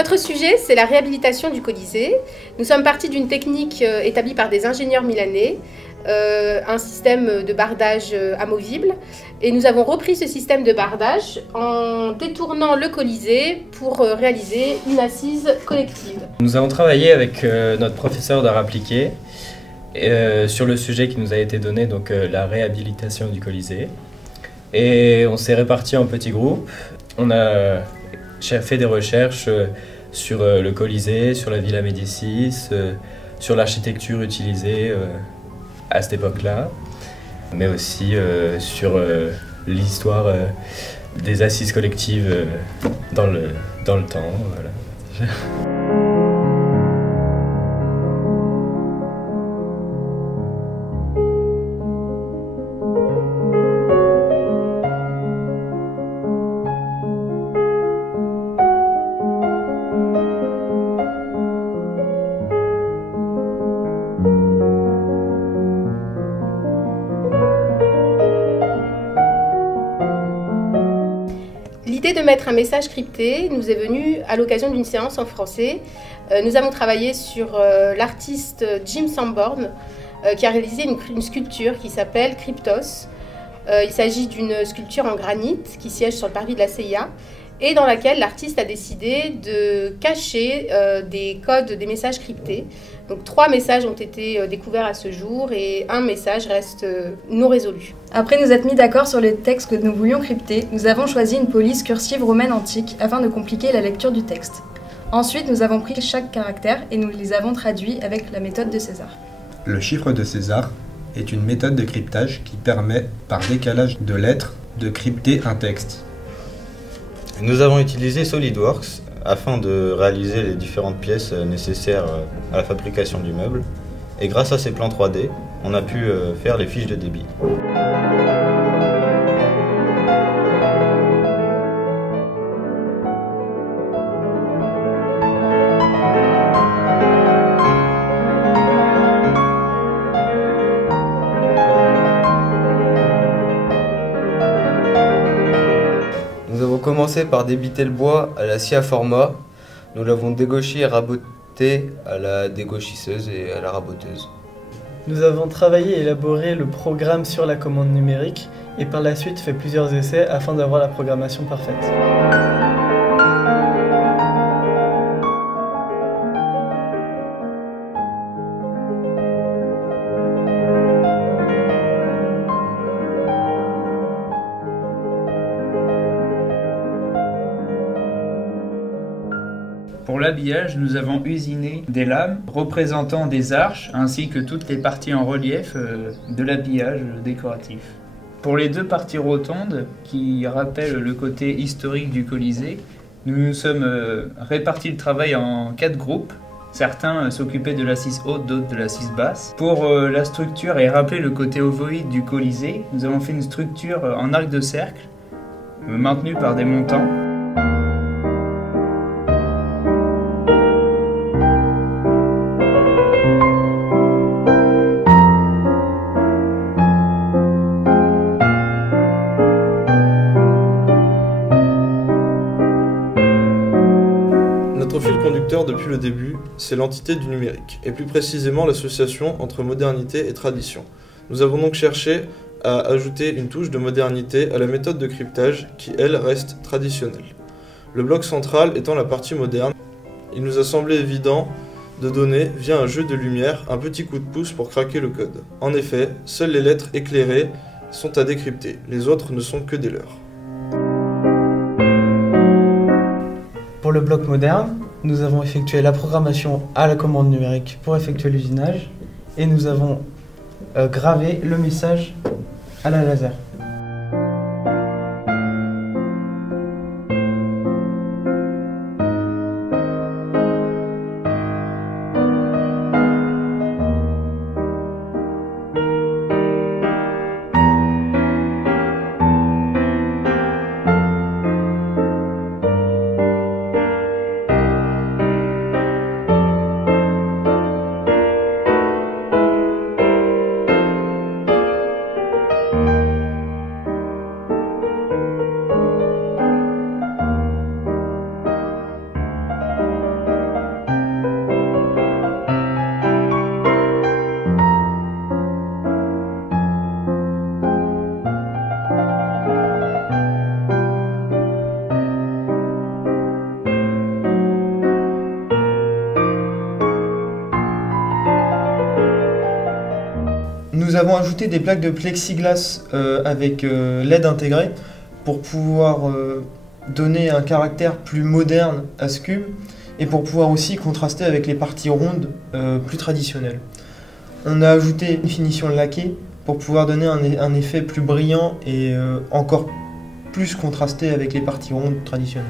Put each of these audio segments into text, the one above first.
notre sujet, c'est la réhabilitation du Colisée. Nous sommes partis d'une technique établie par des ingénieurs milanais, un système de bardage amovible. Et nous avons repris ce système de bardage en détournant le Colisée pour réaliser une assise collective. Nous avons travaillé avec notre professeur d'art appliqué sur le sujet qui nous a été donné, donc la réhabilitation du Colisée. Et on s'est répartis en petits groupes. On a fait des recherches sur le Colisée, sur la Villa Médicis, sur l'architecture utilisée à cette époque-là, mais aussi sur l'histoire des assises collectives dans le temps. Voilà. L'idée de mettre un message crypté nous est venue à l'occasion d'une séance en français. Nous avons travaillé sur l'artiste Jim Sanborn qui a réalisé une sculpture qui s'appelle Cryptos. Il s'agit d'une sculpture en granit qui siège sur le parvis de la CIA et dans laquelle l'artiste a décidé de cacher des codes, des messages cryptés. Donc 3 messages ont été découverts à ce jour et un message reste non résolu. Après nous être mis d'accord sur les textes que nous voulions crypter, nous avons choisi une police cursive romaine antique afin de compliquer la lecture du texte. Ensuite, nous avons pris chaque caractère et nous les avons traduits avec la méthode de César. Le chiffre de César est une méthode de cryptage qui permet, par décalage de lettres, de crypter un texte. Nous avons utilisé SolidWorks afin de réaliser les différentes pièces nécessaires à la fabrication du meuble. Et grâce à ces plans 3D, on a pu faire les fiches de débit. Nous avons commencé par débiter le bois à la scie à format. Nous l'avons dégauché et raboté à la dégauchisseuse et à la raboteuse. Nous avons travaillé et élaboré le programme sur la commande numérique et par la suite fait plusieurs essais afin d'avoir la programmation parfaite. Pour l'habillage, nous avons usiné des lames représentant des arches ainsi que toutes les parties en relief de l'habillage décoratif. Pour les 2 parties rotondes qui rappellent le côté historique du Colisée, nous nous sommes répartis le travail en 4 groupes. Certains s'occupaient de l'assise haute, d'autres de l'assise basse. Pour la structure et rappeler le côté ovoïde du Colisée, nous avons fait une structure en arc de cercle, maintenue par des montants. Notre fil conducteur depuis le début, c'est l'entité du numérique, et plus précisément l'association entre modernité et tradition. Nous avons donc cherché à ajouter une touche de modernité à la méthode de cryptage qui, elle, reste traditionnelle. Le bloc central étant la partie moderne, il nous a semblé évident de donner, via un jeu de lumière, un petit coup de pouce pour craquer le code. En effet, seules les lettres éclairées sont à décrypter, les autres ne sont que des leurres. Pour le bloc moderne, nous avons effectué la programmation à la commande numérique pour effectuer l'usinage et nous avons gravé le message à la laser. Nous avons ajouté des plaques de plexiglas avec LED intégré pour pouvoir donner un caractère plus moderne à ce cube et pour pouvoir aussi contraster avec les parties rondes plus traditionnelles. On a ajouté une finition laquée pour pouvoir donner un effet plus brillant et encore plus contrasté avec les parties rondes traditionnelles.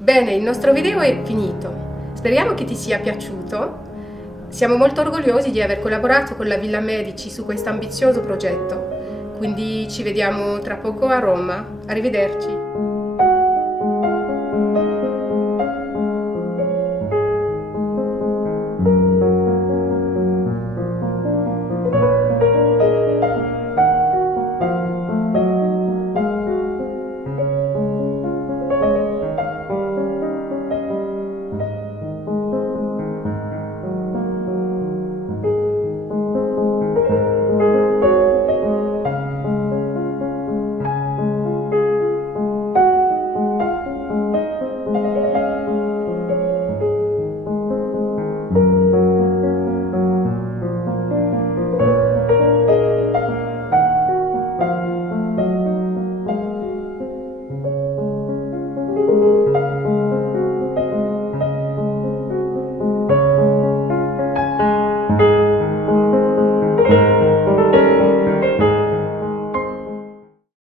Bene, il nostro video è finito. Speriamo che ti sia piaciuto. Siamo molto orgogliosi di aver collaborato con la Villa Medici su questo ambizioso progetto. Quindi ci vediamo tra poco a Roma. Arrivederci.